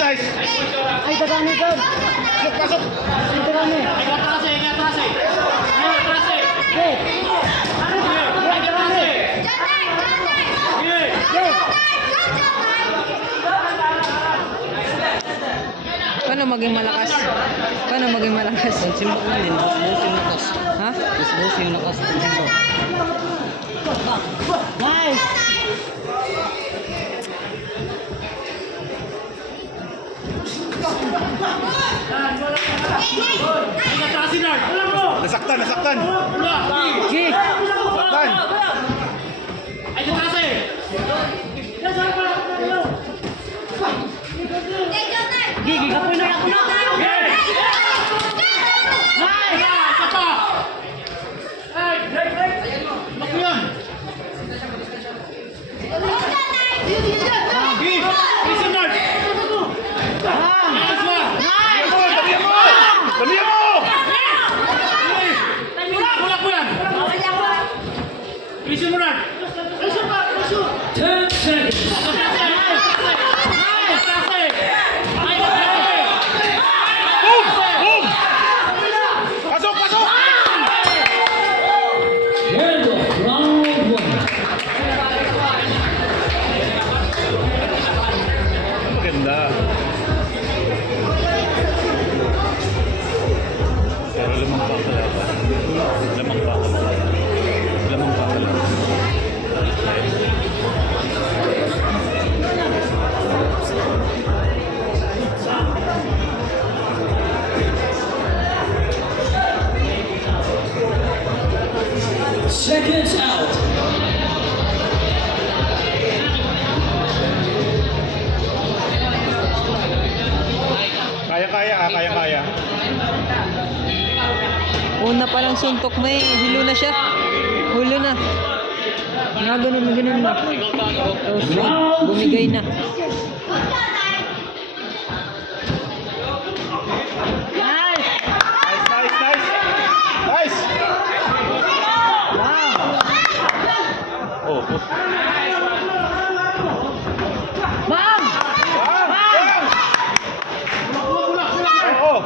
Nice. Ay, dadami ka. Pasok. Ay, dadami. Okay. Paano maging malakas? Paano maging malakas? Simbok na din. Bus yung nakas. Ha? Bus yung nakas. Simbok. Nice! Nasaktan. Gi! Nasaktan. Gi, kapoy na ako na! Dalihan mo! Boom! Pasok! Maganda. Pero lamang pa kalaban. Seconds out. Kaya. Una pa lang suntok mo eh. Hulo na siya. Hulo na. Nga ganun na. Tapos bumigay na. Nice! Oh. Bang! Oh.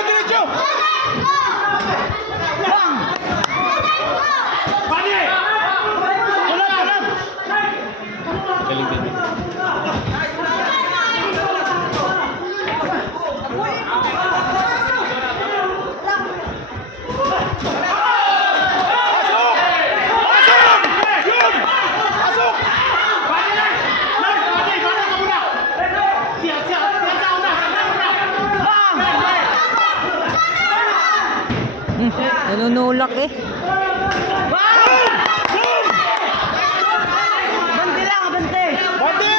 Diretso! Nanunulak eh. Abante lang, abante! Bati!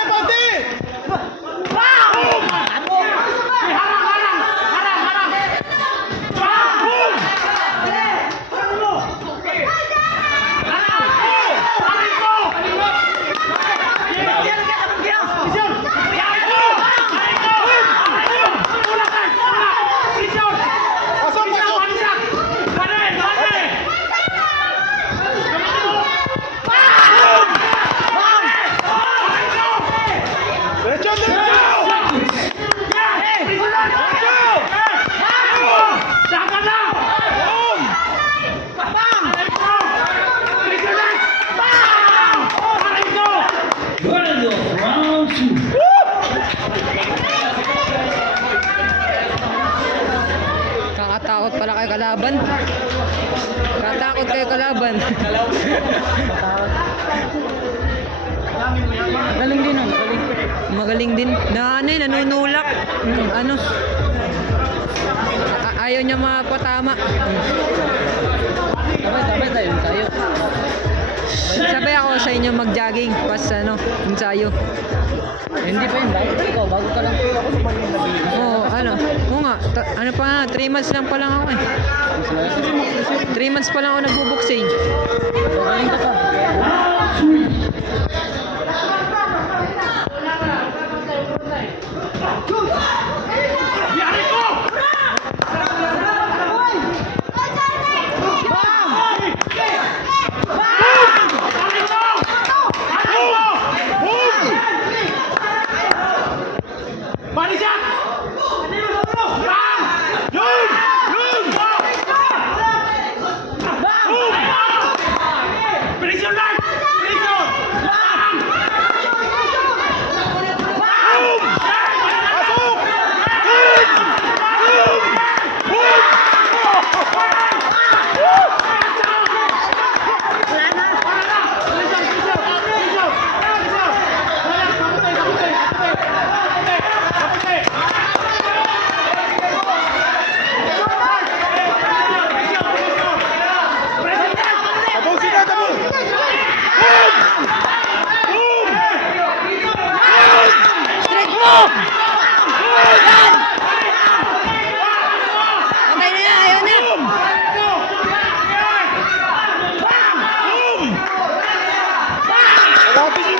Round two. Kakatakot pala kay kalaban. Katakot kay kalaban. Magaling din, Magaling din. Nanunulak. Ayaw niya mapatama. Sabay tayo. Sabay ako sa inyo mag-jogging pas ensayo. Hindi pa yun, bago ka lang. Oo, Oo nga. Ano pa nga, 3 months lang pa lang ako eh. 3 months pa lang ako nagbubuksing. Magaling ka pa. Lapit